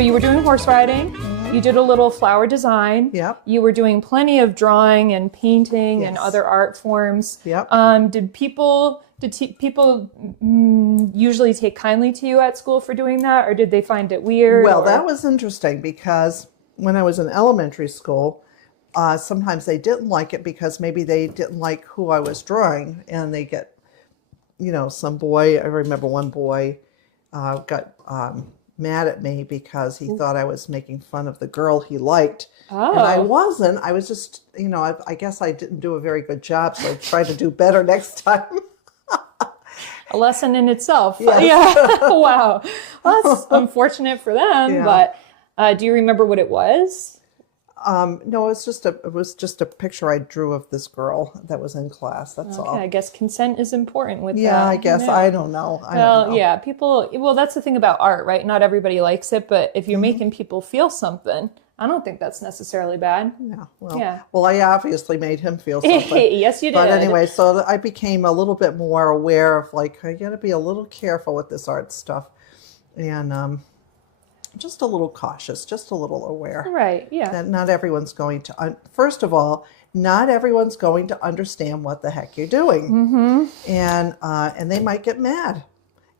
So you were doing horse riding. You did a little flower design. Yep. You were doing plenty of drawing and painting and other art forms. Yep. Did people usually take kindly to you at school for doing that, or did they find it weird? Well, that was interesting because when I was in elementary school, sometimes they didn't like it because maybe they didn't like who I was drawing, and they get, some boy. I remember one boy got mad at me because he thought I was making fun of the girl he liked. Oh. And I wasn't. I was just, I guess I didn't do a very good job, so I tried to do better next time. A lesson in itself. Yes. Yeah. Wow. Well, that's unfortunate for them, but do you remember what it was? No, it was just a picture I drew of this girl that was in class. That's all. I guess consent is important with that. Yeah, I guess. Yeah. I don't know. Yeah, well, that's the thing about art, right? Not everybody likes it, but if you're making people feel something, I don't think that's necessarily bad. Yeah. Well, I obviously made him feel something. Yes, you did. But anyway, so I became a little bit more aware of I got to be a little careful with this art stuff. And just a little cautious, just a little aware. Right, yeah. That not everyone's going to, first of all, not everyone's going to understand what the heck you're doing. Mm-hmm. And they might get mad,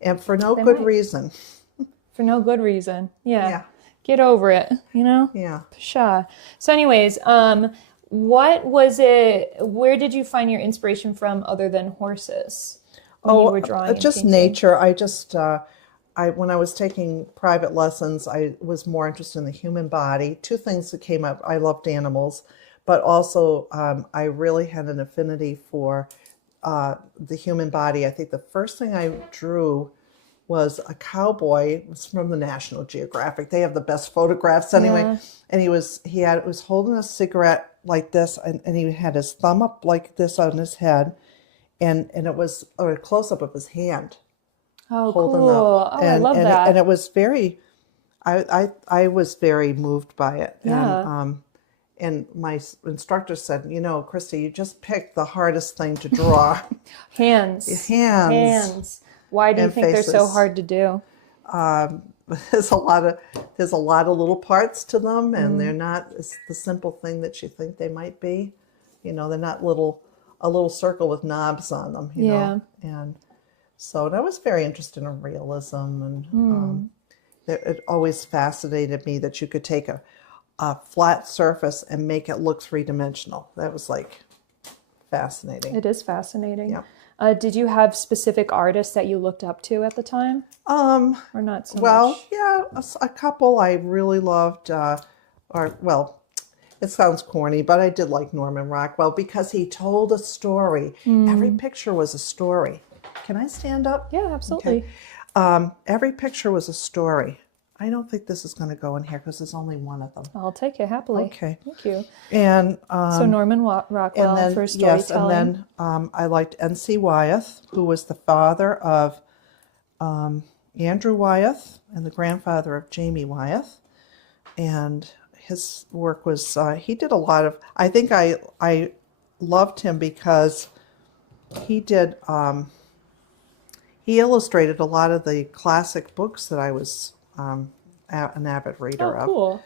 and for no good reason. For no good reason, Yeah. Get over it, Yeah. Pshaw. So anyways, what was it, where did you find your inspiration from other than horses when you were drawing and just painting? nature. I just, when I was taking private lessons, I was more interested in the human body. Two things that came up. I loved animals, but also I really had an affinity for the human body. I think the first thing I drew was a cowboy. It was from the National Geographic. They have the best photographs anyway. Yeah. And he was holding a cigarette like this, and he had his thumb up like this on his head, and it was a close-up of his hand. Oh, cool. I love that. And it was very, I was very moved by it. Yeah. And my instructor said, Christy, you just picked the hardest thing to draw. Hands. Hands. Why do you and think they're so faces. hard to do? There's a lot of little parts to them, and they're not the simple thing that you think they might be. They're not a little circle with knobs on them, you know. And so I was very interested in realism, and it always fascinated me that you could take a flat surface and make it look three-dimensional. That was fascinating. It is fascinating. Yeah. Did you have specific artists that you looked up to at the time? Or not so much? Yeah, a couple I really loved, it sounds corny, but I did like Norman Rockwell because he told a story. Every picture was a story. Can I stand up? Yeah, absolutely. Okay. Every picture was a story. I don't think this is going to go in here because there's only one of them. I'll take it happily. Okay. Thank you. And so Norman Rockwell for storytelling. Yes, and then I liked N.C. Wyeth, who was the father of Andrew Wyeth and the grandfather of Jamie Wyeth. And his work was, he did a lot of, I think I loved him because he did, he illustrated a lot of the classic books that I was an avid reader of. Cool.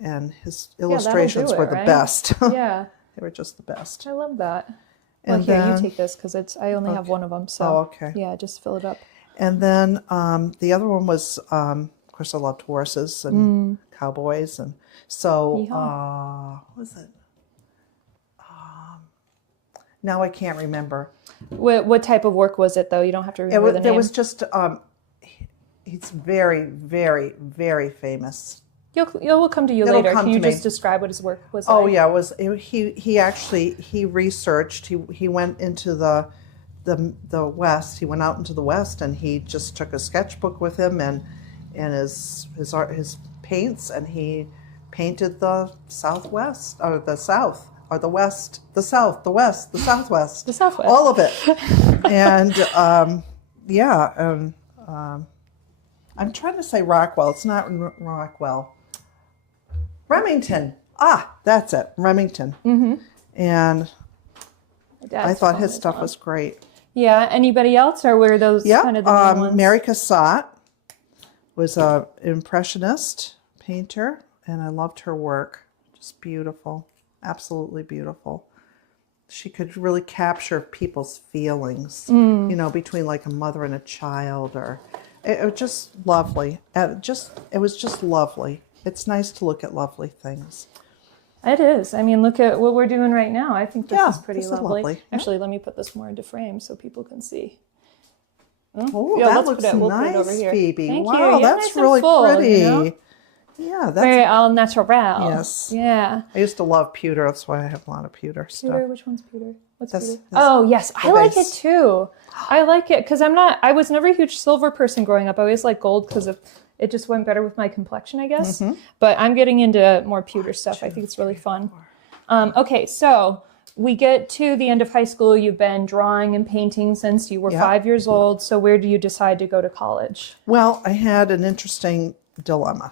And his illustrations were the best. Yeah. They were just the best. I love that. And well, here, then, you take this because I only have one of them. So, okay. Yeah, just fill it up. And then the other one was, of course, I loved horses and cowboys. And so, what was it? Now I can't remember. What type of work was it, though? You don't have to remember the name. There was just, he's very, very, very famous. We'll come to you It'll later. come Can you to me. just describe what his work was Oh, like? yeah. He researched. He went into the West. He went out into the West, and he just took a sketchbook with him and his paints, and he painted the Southwest, or the South, or the West, the South, the West, the Southwest. The Southwest. All of it. And, I'm trying to say Rockwell. It's not Rockwell. Remington. That's it. Remington. Mm-hmm. And I thought his stuff was great. Yeah. Anybody else, or were those kind of the main ones? Mary Cassatt was an impressionist. painter, and I loved her work. Just beautiful, absolutely beautiful. She could really capture people's feelings, you know, between like a mother and a child, or it was just lovely. It was just lovely. It's nice to look at lovely things. It is. I mean, look at what we're doing right now. I think this Yeah, is pretty this is lovely. lovely. Actually, let me put this more into frame so people can see. Oh, Yeah, that let's looks put it- we'll put it nice, over here. Phoebe. Thank Wow, you. Yeah, that's nice and really full, pretty. you know? Yeah, Very that's. al natural. Yes. Yeah. I used to love pewter. That's why I have a lot of pewter stuff. Pewter, which one's pewter? What's This- pewter? this- Oh, yes. I like it base. too. I like it because I was never a huge silver person growing up. I always liked gold because it just went better with my complexion, I guess. But I'm getting into more pewter stuff. I think it's really fun. Okay, so we get to the end of high school. You've been drawing and painting since you were 5 years old. So where do you decide to go to college? Well, I had an interesting dilemma.